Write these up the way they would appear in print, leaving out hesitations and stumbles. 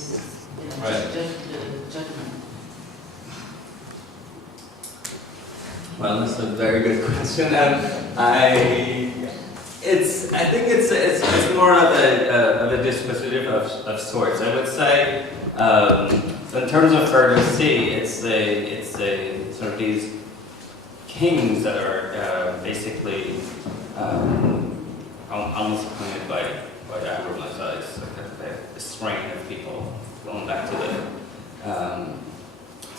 this Right. judgment? Well, that's a very good question. I think it's more of a dispositive of sorts. I would say, in terms of further see, it's a sort of these kings that are basically almost appointed by the Abrahamites, like a strain of people going back to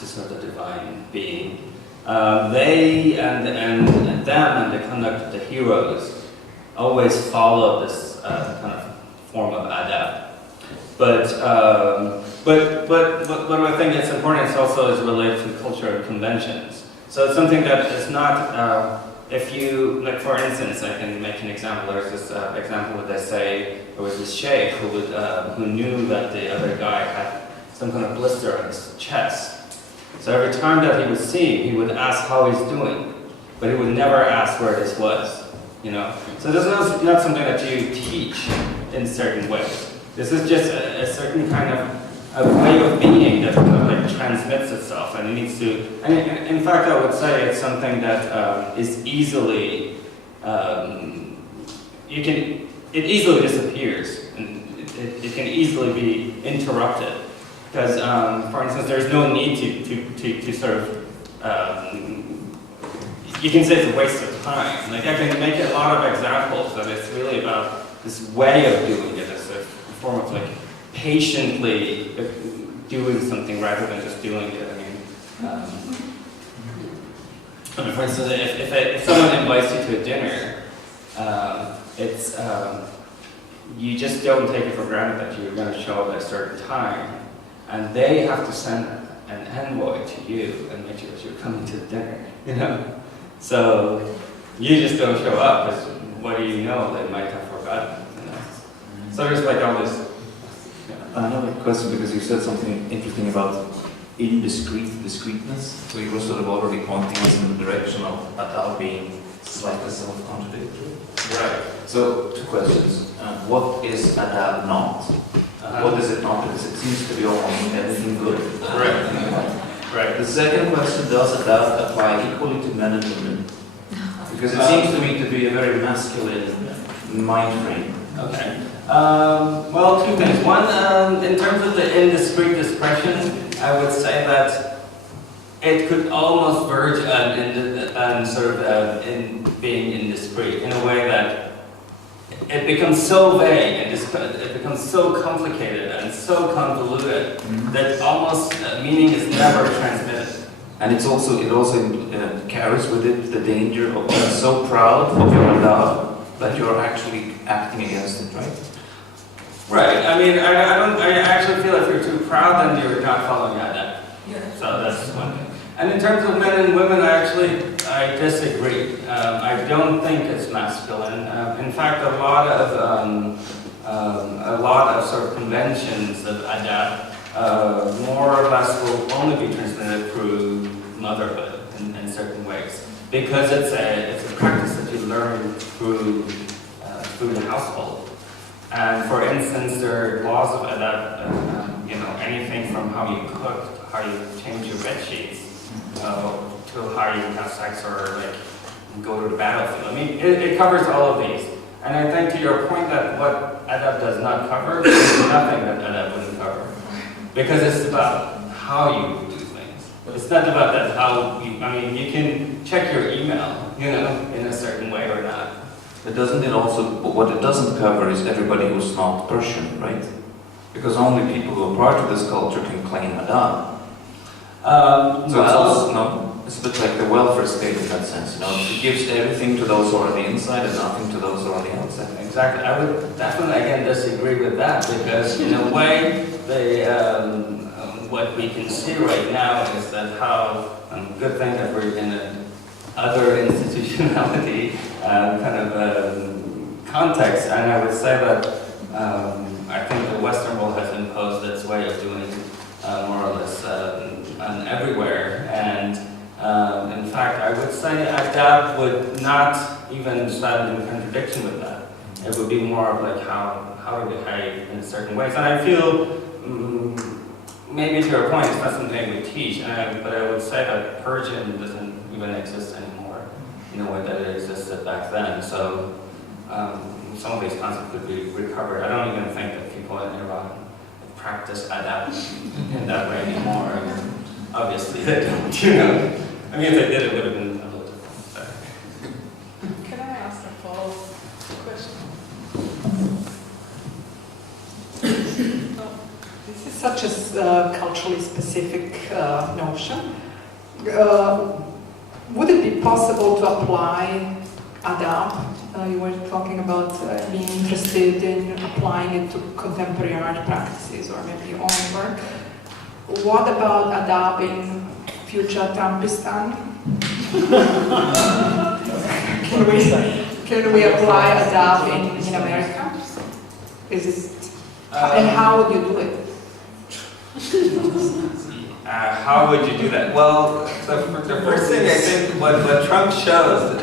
sort of the divine being. They and them and the conduct of the heroes always follow this kind of form of adab. But what I think is important is also is related to culture and conventions. So it's something that is not, if you, like for instance, I can make an example. There's this example where they say there was this sheikh who knew that the other guy had some kind of blister on his chest. So every time that he would see him, he would ask how he's doing, but he would never ask where this was, you know. So this is not something that you teach in certain ways. This is just a certain kind of a way of being that kind of like transmits itself, and it needs to. And in fact, I would say it's something that is easily it easily disappears, and it can easily be interrupted. Because, for instance, there's no need to sort of, you can say it's a waste of time. Like I can make a lot of examples that it's really about this way of doing it as a form of like patiently doing something rather than just doing it. I mean, for instance, if someone invites you to a dinner, you just don't take it for granted that you're going to show up at a certain time. And they have to send an envoy to you and make sure that you're coming to the dinner, you know? So you just don't show up because what do you know? They might have forgotten, you know? So there's like all this. Another question, because you said something interesting about discreteness. So you were sort of already pointing us in the direction of adab being slightly self-contradictory. Right. So two questions. What is adab not? What is it not? Because it seems to be almost everything good. Right. The second question, does adab apply equally to men and women? Because it seems to me to be a very masculine mind frame. Okay. Well, two things. One, in terms of the indiscreet discretion, I would say that it could almost verge in being indiscreet in a way that it becomes so vague and it becomes so complicated and so convoluted that almost meaning is never transmitted. And it also carries with it the danger of being so proud of your adab that you're actually acting against it, right? Right. I mean, I actually feel if you're too proud, then you're not following adab. Yeah. So that's one thing. And in terms of men and women, I disagree. I don't think it's masculine. In fact, a lot of sort of conventions of adab more or less will only be transmitted through motherhood in certain ways, because it's a practice that you learn through the household. And for instance, there are laws of adab, anything from how you cook, to how you change your bed sheets, to how you have sex or like go to the battlefield. I mean, it covers all of these. And I think to your point that what adab does not cover, there's nothing that adab wouldn't cover. Because it's about how you do things. It's not about that how you, you can check your email, in a certain way or not. But doesn't it also, what it doesn't cover is everybody who's not Persian, right? Because only people who are part of this culture can claim adab. It's a bit like the welfare state in that sense, It gives everything to those who are on the inside and nothing to those who are on the outside. Exactly. I would definitely, again, disagree with that, because in a way, what we can see right now is that how, good thing that we're in an other-institutionality context, and I would say that I think the Western world has imposed its way of doing more or less everywhere, and in fact, I would say adab would not even stand in contradiction with that. It would be more of like how we behave in certain ways, and I feel maybe to your point, it's not something we teach, but I would say that purging doesn't even exist anymore in a way that it existed back then. So some of these concepts could be recovered. I don't even think that people in Iran practice adapt in that way anymore. I mean, obviously they don't, you know. I mean, if they did, it would have been a little different. So. Can I ask a follow-up question? This is such a culturally specific notion. Would it be possible to apply adapt? You were talking about being interested in applying it to contemporary art practices or maybe your own work. What about adapt in future Trumpistan? Can we apply adapt in America? Is it, and how would you do it? How would you do that? Well, the first thing I think what Trump shows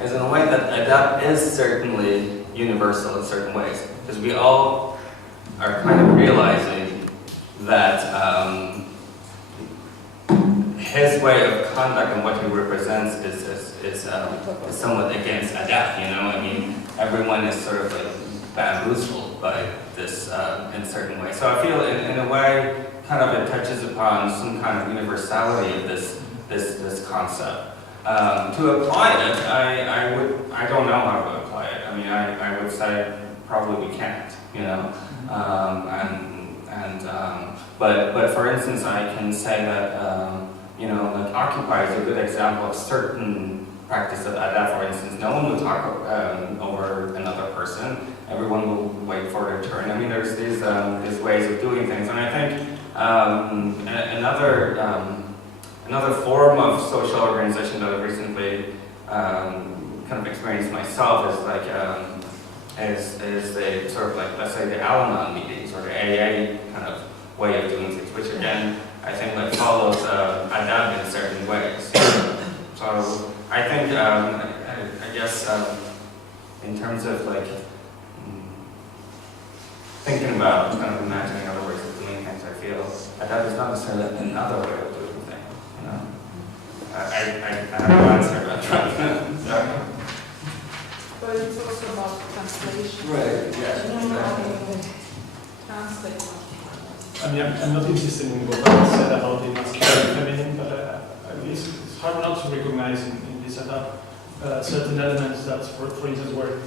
is in a way that adapt is certainly universal in certain ways, because we all are kind of realizing that his way of conduct and what he represents is somewhat against adapt. You know, I mean, everyone is sort of like bamboozled by this in certain ways. So I feel in a way, kind of it touches upon some kind of universality of this concept. To apply it, I don't know how to apply it. I mean, I would say probably we can't, you know. But for instance, I can say that you know, like Occupy is a good example of certain practice of adapt. For instance, no one will talk over another person. Everyone will wait for their turn. I mean, there's these ways of doing things, and I think another form of social organization that I've recently kind of experienced myself is like is the sort of like, let's say, the Al-Anon meetings or the AA kind of way of doing things, which again I think like follows adapt in certain ways. So I think I guess in terms of like thinking about kind of imagining other ways of doing things, I feel adapt is not necessarily another way of doing things. You know, I have no answer about Trump. Sorry. But it's also about translation. Right. Yeah. Translate. I mean, I'm not interested in what I said about the masculine and feminine, but it's hard not to recognize in this adapt certain elements that, for instance, were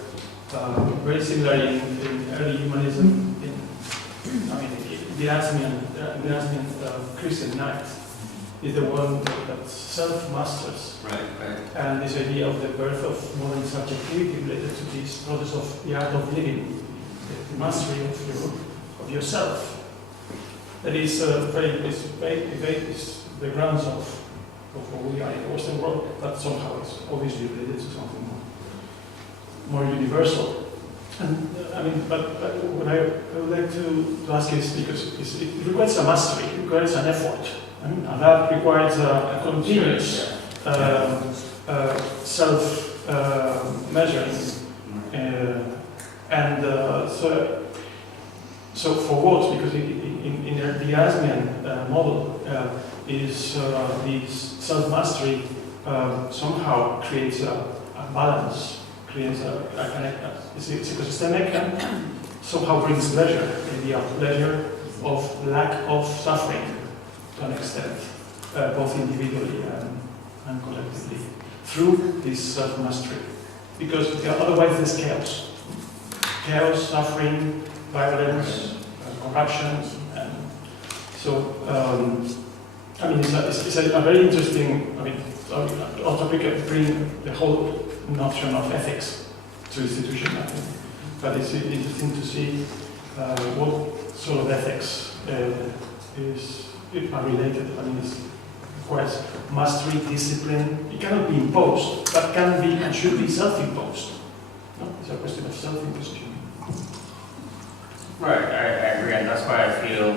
very similar in early humanism. The Erasmian Christian knight is the one that self-masters. Right. And this idea of the birth of modern subjectivity related to this process of the art of living, the mastery of yourself. That is the grounds of what we are in the Western world, but somehow it's obviously related to something more universal. And I mean, but what I would like to ask is, because it requires a mastery, it requires an effort, and that requires a continuous self-measuring, so for what? Because in the Erasmian model is this self-mastery somehow creates a balance, creates it's ecosystemic and somehow brings pleasure, the idea of pleasure, of lack of suffering to an extent, both individually and collectively, through this self-mastery. Because otherwise there's chaos. Chaos, suffering, violence, corruption, and so I mean it's a very interesting. I mean, our topic bring the whole notion of ethics to institution. I think, but it's interesting to see what sort of ethics are related. I mean, it requires mastery, discipline. It cannot be imposed, but can be and should be self-imposed. No, it's a question of self-imposition. Right, I agree, and that's why I feel,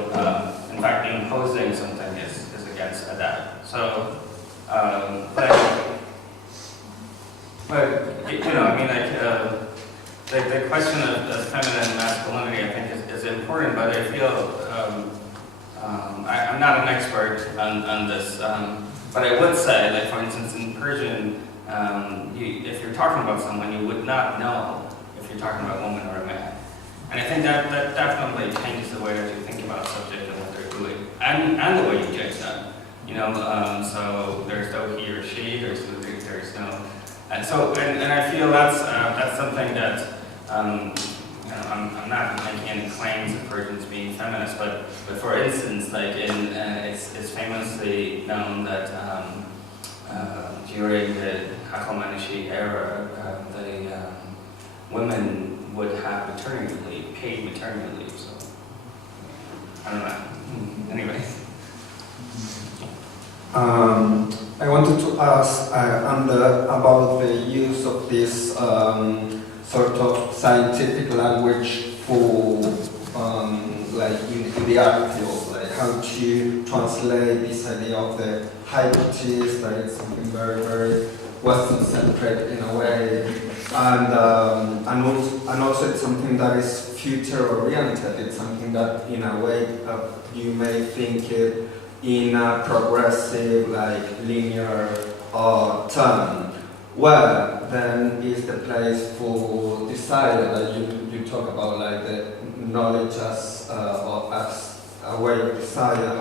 in fact, imposing something is against adapt. So, but you know, I mean, like, the question of feminine masculinity, I think, is important, but I feel I'm not an expert on this, but I would say, like for instance, in Persian, if you're talking about someone, you would not know if you're talking about a woman or a man. And I think that definitely changes the way that you think about a subject and what they're doing, and the way you judge them. You know, so there's no he or she, there's no, and so and I feel that's something that you know, I'm not making any claims of Persians being feminist, but for instance, like it's famously known that during the Hakomanishi era, the women would have maternity leave, paid maternity leave. So I don't know. Anyway. I wanted to ask about the use of this sort of scientific language for like in the art field, like how to translate this idea of the hypothesis, that it's something very, very Western-centric in a way, and also it's something that is future-oriented. It's something that, in a way, you may think it in a progressive, like linear term, where then is the place for desire that you talk about, like the knowledge as a way of desire,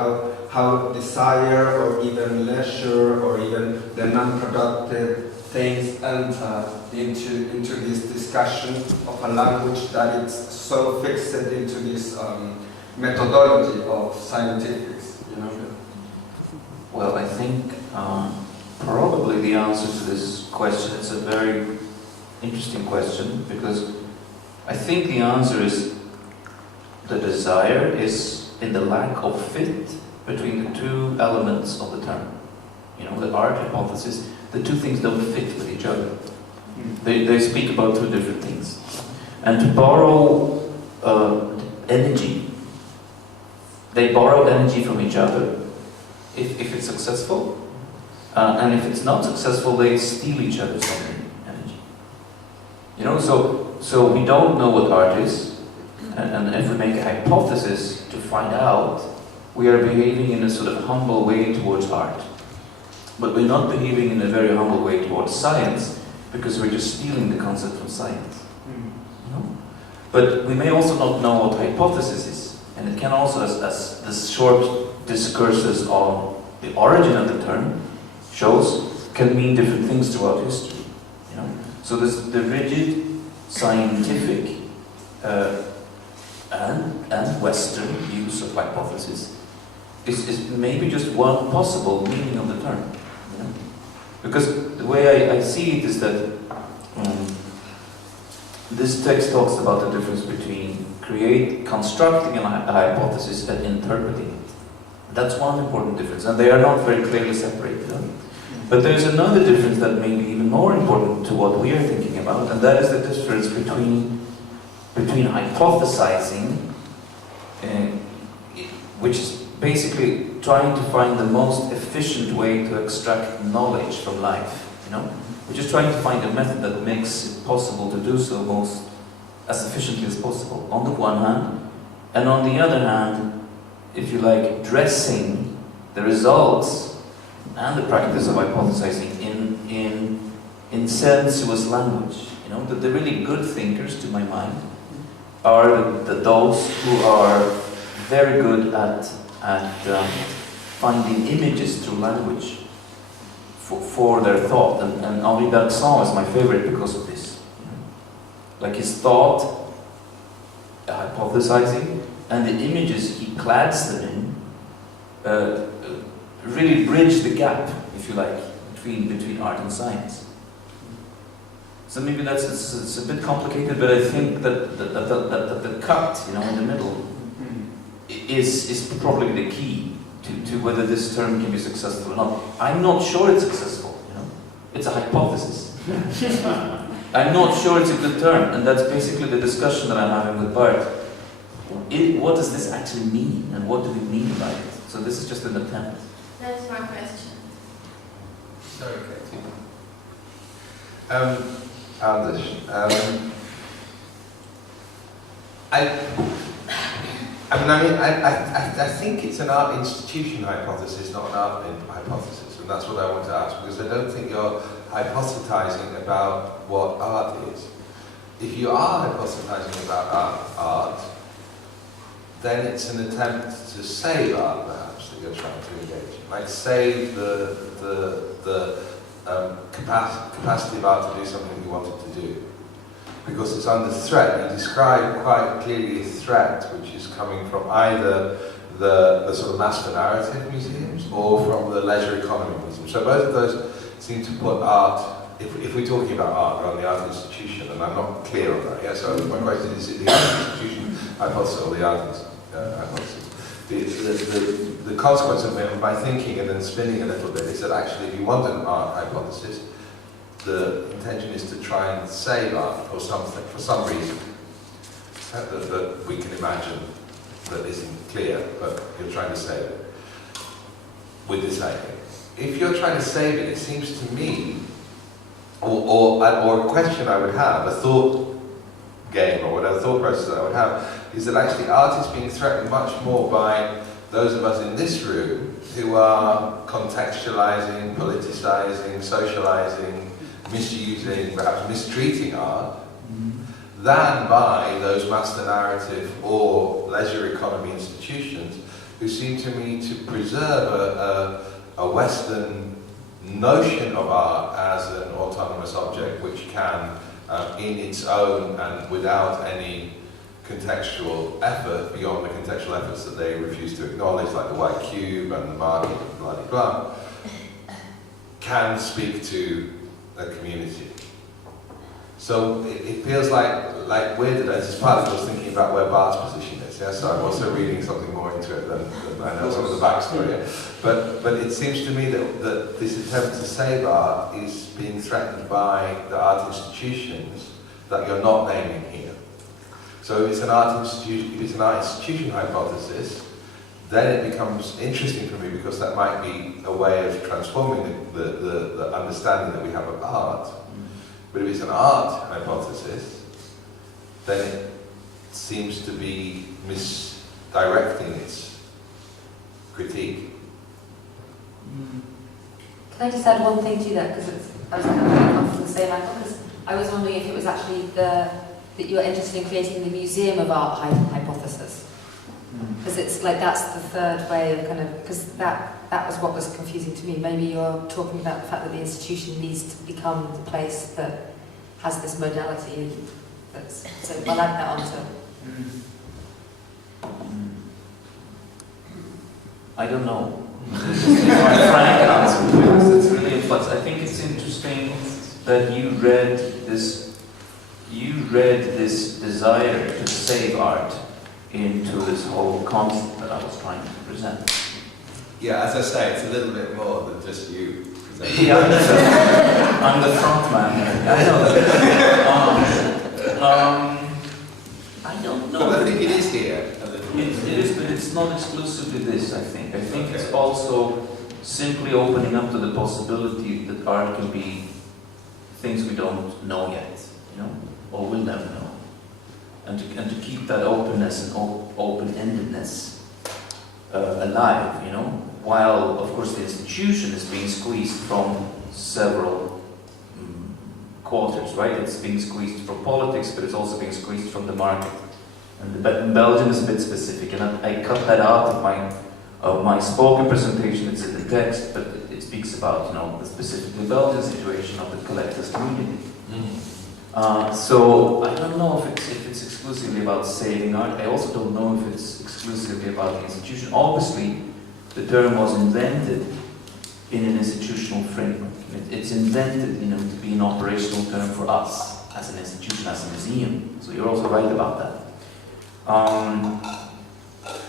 how desire or even leisure or even the non-productive things enter into this discussion of a language that it's so fixed into this methodology of scientifics, you know? Well, I think probably the answer to this question, it's a very interesting question, because I think the answer is the desire is in the lack of fit between the two elements of the term. You know, the art hypothesis, the two things don't fit with each other. They speak about two different things. And to borrow energy, they borrow energy from each other if it's successful, and if it's not successful, they steal each other's energy. You know, so we don't know what art is, and if we make a hypothesis to find out, we are behaving in a sort of humble way towards art. But we're not behaving in a very humble way towards science, because we're just stealing the concept from science. You know? But we may also not know what hypothesis is, and it can also, as this short discourses on the origin of the term shows, can mean different things throughout history. You know? So the rigid scientific and Western use of hypothesis is maybe just one possible meaning of the term. You know? Because the way I see it is that this text talks about the difference between constructing a hypothesis and interpreting it. That's one important difference, and they are not very clearly separated. But there's another difference that may be even more important to what we are thinking about, and that is the difference between hypothesizing, which is basically trying to find the most efficient way to extract knowledge from life. You know, we're just trying to find a method that makes it possible to do so as efficiently as possible, on the one hand, and on the other hand, if you like, dressing the results and the practice of hypothesizing in sensuous language. You know, the really good thinkers, to my mind, are those who are very good at finding images through language for their thought, and Henri Bergson is my favorite because of this. You know? Like his thought, hypothesizing, and the images he clads them in really bridge the gap, if you like, between art and science. So maybe it's a bit complicated, but I think that the cut, you know, in the middle is probably the key to whether this term can be successful or not. I'm not sure it's successful, you know. It's a hypothesis. I'm not sure it's a good term, and that's basically the discussion that I'm having with Bart. What does this actually mean, and what do we mean by it? So this is just an attempt. That's my question. Sorry, Katie. Anders, I think it's an art institution hypothesis, not an art hypothesis, and that's what I want to ask, because I don't think you're hypothesizing about what art is. If you are hypothesizing about art, then it's an attempt to save art, perhaps, that you're trying to engage in. Like save the capacity of art to do something you wanted to do. Because it's under threat. You describe quite clearly a threat which is coming from either the sort of master narrative museums or from the leisure economy museums. So both of those seem to put art, if we're talking about art, on the art institution, and I'm not clear on that, yeah? So my question is it the art institution hypothesis or the art hypothesis? The consequence of my thinking and then spinning a little bit is that actually if you want an art hypothesis, the intention is to try and save art for something, for some reason that we can imagine that isn't clear, but you're trying to save it with this idea. If you're trying to save it, it seems to me, or a question I would have, a thought game or whatever thought process I would have, is that actually art is being threatened much more by those of us in this room who are contextualizing, politicizing, socializing, misusing, perhaps mistreating art, than by those master narrative or leisure economy institutions who seem to me to preserve a Western notion of art as an autonomous object which can, in its own and without any contextual effort, beyond the contextual efforts that they refuse to acknowledge, like the white cube and the market and blah, blah, blah, can speak to a community. So it feels like weird that this is part of I was thinking about where Bart's position is. Yeah? So I'm also reading something more into it than I know some of the backstory. Yeah? But it seems to me that this attempt to save art is being threatened by the art institutions that you're not naming here. So if it's an art institution hypothesis, then it becomes interesting for me because that might be a way of transforming the understanding that we have of art. But if it's an art hypothesis, then it seems to be misdirecting its critique. Can I just add one thing to that? Because I was kind of going off from the same angle, because I was wondering if it was actually that you were interested in creating the museum of art hypothesis. Because it's like that's the third way of kind of, because that was what was confusing to me. Maybe you're talking about the fact that the institution needs to become the place that has this modality. So I'll add that onto. I don't know. It's my frank answer because it's really in flux. I think it's interesting that you read this desire to save art into this whole concept that I was trying to present. Yeah, as I say, it's a little bit more than just you presenting. Yeah, I'm the front man here. I know that. I don't know. But I think it is here a little bit. It is, but it's not exclusively this, I think. I think it's also simply opening up to the possibility that art can be things we don't know yet, you know, or will never know. And to keep that openness and open-endedness alive, you know, while of course the institution is being squeezed from several quarters, right? It's being squeezed from politics, but it's also being squeezed from the market. And Belgium is a bit specific, and I cut that out of my spoken presentation. It's in the text, but it speaks about, you know, the specifically Belgian situation of the collectors community. So I don't know if it's exclusively about saving art. I also don't know if it's exclusively about the institution. Obviously, the term was invented in an institutional framework. It's invented, you know, to be an operational term for us as an institution, as a museum. So you're also right about that.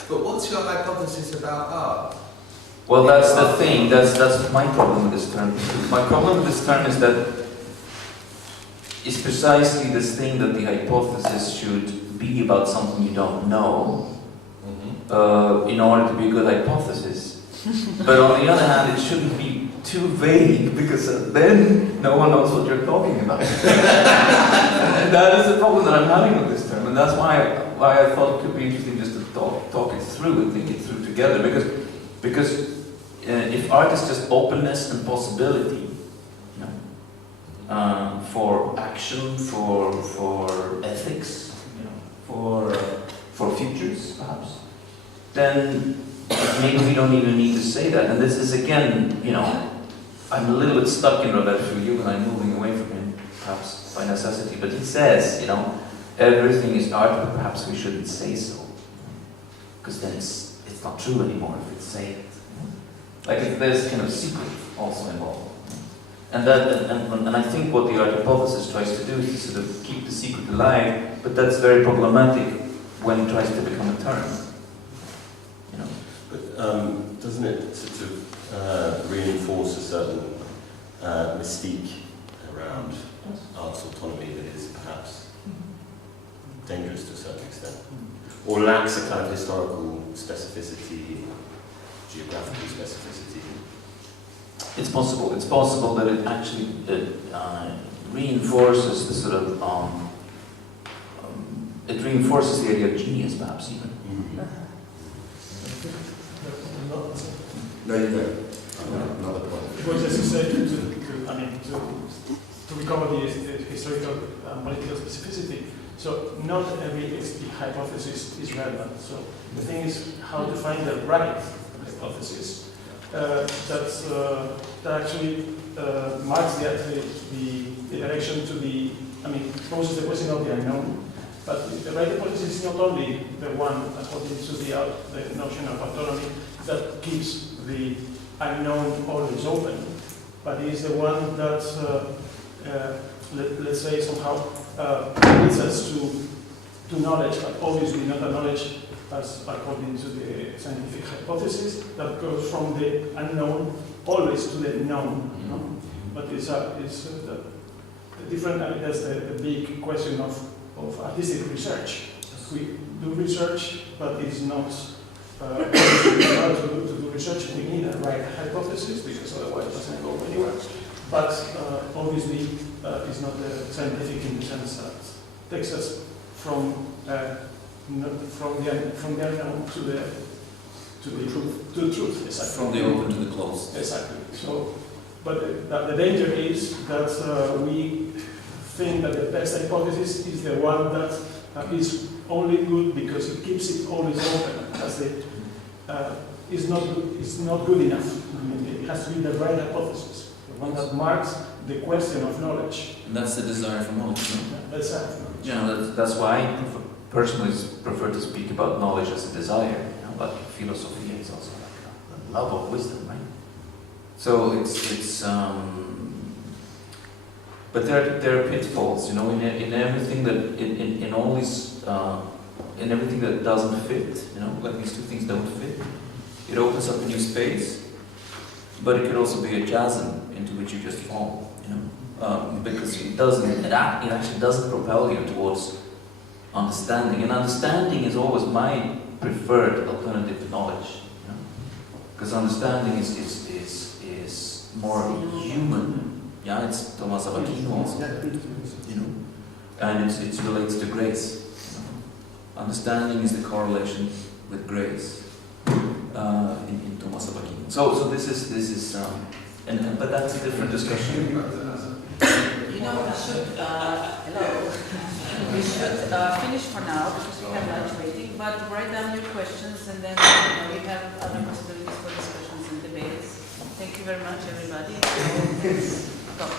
But what's your hypothesis about art? Well, that's the thing. That's my problem with this term. My problem with this term is that it's precisely this thing that the hypothesis should be about something you don't know in order to be a good hypothesis. But on the other hand, it shouldn't be too vague because then no one knows what you're talking about. And that is the problem that I'm having with this term, and that's why why I thought it could be interesting just to talk it through and think it through together. Because if art is just openness and possibility, you know, for action, for ethics, you know, for futures, perhaps, then maybe we don't even need to say that. And this is again, you know, I'm a little bit stuck in Roberto Hugo, and I'm moving away from him, perhaps by necessity. But he says, you know, everything is art, but perhaps we shouldn't say so, because then it's not true anymore if it's say it. Like if there's kind of secret also involved. And I think what the art hypothesis tries to do is to sort of keep the secret alive, but that's very problematic when it tries to become a term. You know. But doesn't it sort of reinforce a certain mystique around art's autonomy that is perhaps dangerous to a certain extent, or lacks a kind of historical specificity, geographical specificity? It's possible. It's possible that it actually reinforces the sort of it reinforces the idea of genius, perhaps even. No, you don't. Another point. Because as you said, to recover the historical and political specificity, so not every hypothesis is relevant. So the thing is how to find the right hypothesis that actually marks the direction to the, poses the question of the unknown. But the right hypothesis is not only the one according to the notion of autonomy that keeps the unknown always open, but is the one that, let's say, somehow leads us to knowledge, but obviously not a knowledge as according to the scientific hypothesis that goes from the unknown always to the known. You know? But it's the different. That's the big question of artistic research. We do research, but it's not. In order to do research, we need a right hypothesis because otherwise it doesn't go anywhere. But obviously, it's not scientific in the sense that it takes us from the unknown to the truth. Exactly. From the open to the closed. Exactly. So, but the danger is that we think that the best hypothesis is the one that is only good because it keeps it always open. That's it. Is not good enough. It has to be the right hypothesis, the one that marks the question of knowledge. And that's the desire for knowledge. No? That's it. Yeah, that's why I personally prefer to speak about knowledge as a desire. You know, but philosophy is also like a love of wisdom, right? So it's but there are pitfalls, you know, in everything that in all these in everything that doesn't fit, you know, like these two things don't fit. It opens up a new space, but it could also be a chasm into which you just fall, you know, because it actually doesn't propel you towards understanding, and understanding is always my preferred alternative to knowledge, you know, because understanding is more human. Yeah, it's Thomas Aquino also, you know, and it relates to grace. Understanding is the correlation with grace in Thomas Aquino. So this is but that's a different discussion. You know, we should hello. We should finish for now because we have lunch waiting. But write down your questions, and then we have other possibilities for discussions and debates. Thank you very much, everybody. Stop.